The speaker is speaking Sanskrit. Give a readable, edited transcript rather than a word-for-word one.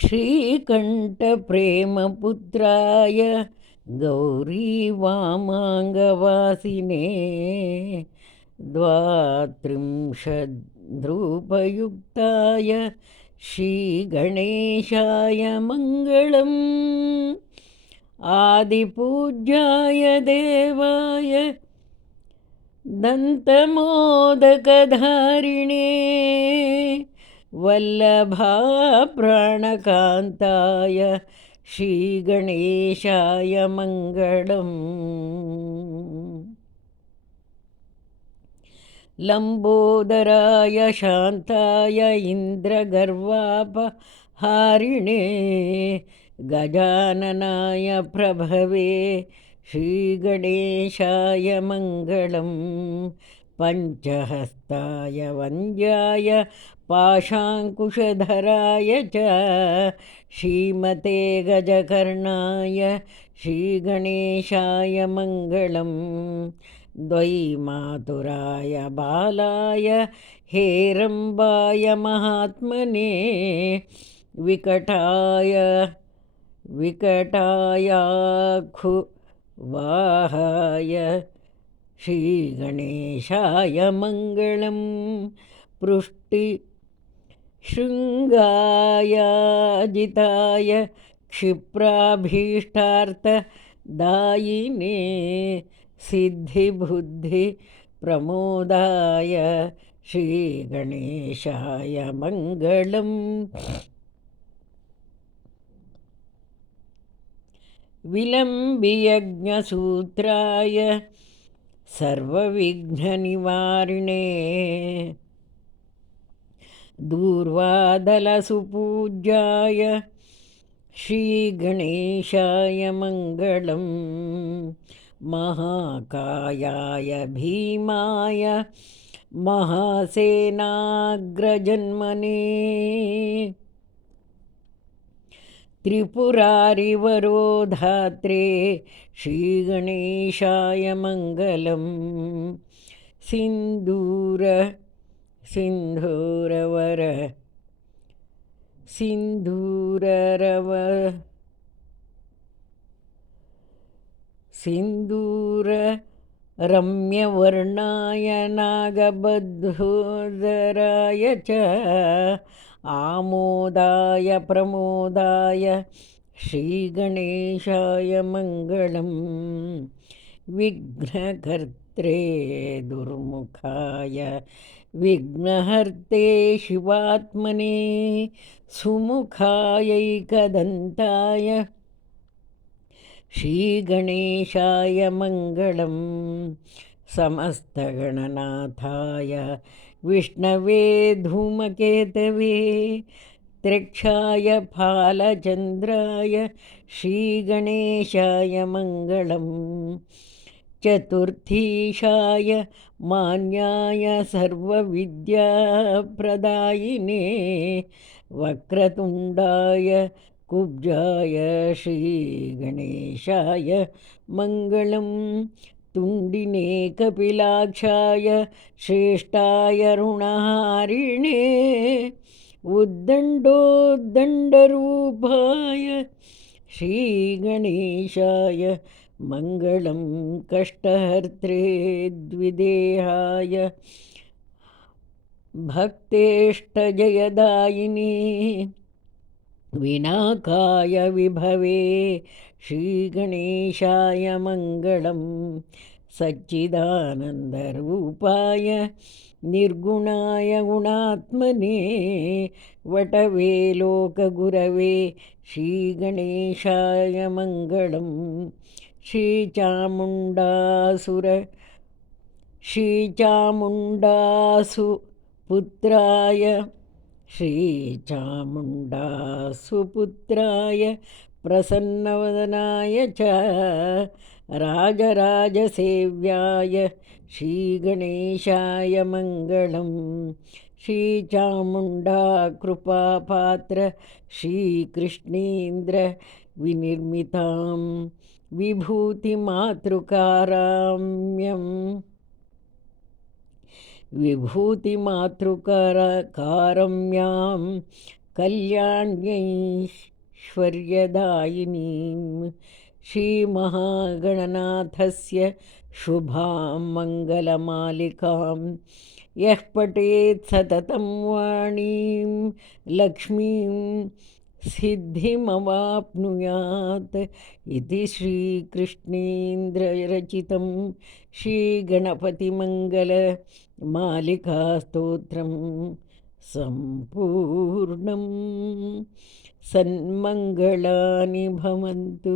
श्रीकण्ठप्रेमपुत्राय गौरीवामाङ्गवासिने द्वात्रिंशद्रूपयुक्ताय श्रीगणेशाय मङ्गलम्। आदिपूज्याय देवाय दन्तमोदकधारिणे वल्लभाप्राणकान्ताय श्रीगणेशाय मङ्गलम्। लम्बोदराय शान्ताय इन्द्रगर्वापहारिणे गजाननाय प्रभवे श्रीगणेशाय मङ्गलम्। पञ्चहस्ताय वन्द्याय पाशाङ्कुशधराय च श्रीमते गजकर्णाय श्रीगणेशाय मङ्गलम्। द्वैमातुराय बालाय हेरम्बाय महात्मने विकटायाखुवाहाय श्रीगणेशाय मङ्गलम्। पृष्टिशृङ्गायाजिताय क्षिप्राभीष्टार्थदायिने सिद्धिबुद्धिप्रमोदाय श्रीगणेशाय मङ्गलम्। विलम्बियज्ञसूत्राय सर्वविघ्ननिवारिणे दूर्वादलसुपूज्याय श्रीगणेशाय मङ्गलम्। महाकायाय भीमाय महासेनाग्रजन्मने त्रिपुरारिवरोधात्रे श्रीगणेशाय मङ्गलम्। सिन्दूररम्यवर्णाय नागबद्धोदराय च आमोदाय प्रमोदाय श्रीगणेशाय मङ्गलम्। विघ्नकर्त्रे दुर्मुखाय विघ्नहर्ते शिवात्मने सुमुखायैकदन्ताय श्रीगणेशाय मङ्गलम्। समस्तगणनाथाय विष्णवे धूमकेतवे त्र्यक्षाय फालचन्द्राय श्रीगणेशाय मङ्गलम्। चतुर्थीशाय मान्याय सर्वविद्याप्रदायिने वक्रतुण्डाय कुब्जाय श्रीगणेशाय मङ्गलम्। तुण्डिने कपिलाक्षाय श्रेष्ठाय ऋणहारिणे उद्दण्डोद्दण्डरूपाय श्रीगणेशाय मङ्गलम्। कष्टहर्त्रे द्विदेहाय भक्तेष्टजयदायिने विनाकाय विभवे श्रीगणेशाय मङ्गलम्। सच्चिदानन्दरूपाय निर्गुणाय गुणात्मने वटवे लोकगुरवे श्रीगणेशाय मङ्गलम्। श्रीचामुण्डासुपुत्राय प्रसन्नवदनाय च राजराजसेव्याय श्रीगणेशाय मङ्गलम्। श्रीचामुण्डा कृपापात्र श्रीकृष्णेन्द्र विनिर्मितां विभूतिमातृकारम्यां कल्याण्यैश्वर्यदायिनीं श्रीमहागणनाथस्य शुभां मङ्गलमालिकां यः पठेत् सततं वाणीं लक्ष्मीं सिद्धिमवाप्नुयात् इति श्रीकृष्णेन्द्ररचितं श्रीगणपतिमङ्गलमालिकास्तोत्रं सम्पूर्णं। सन्मङ्गलानि भवन्तु।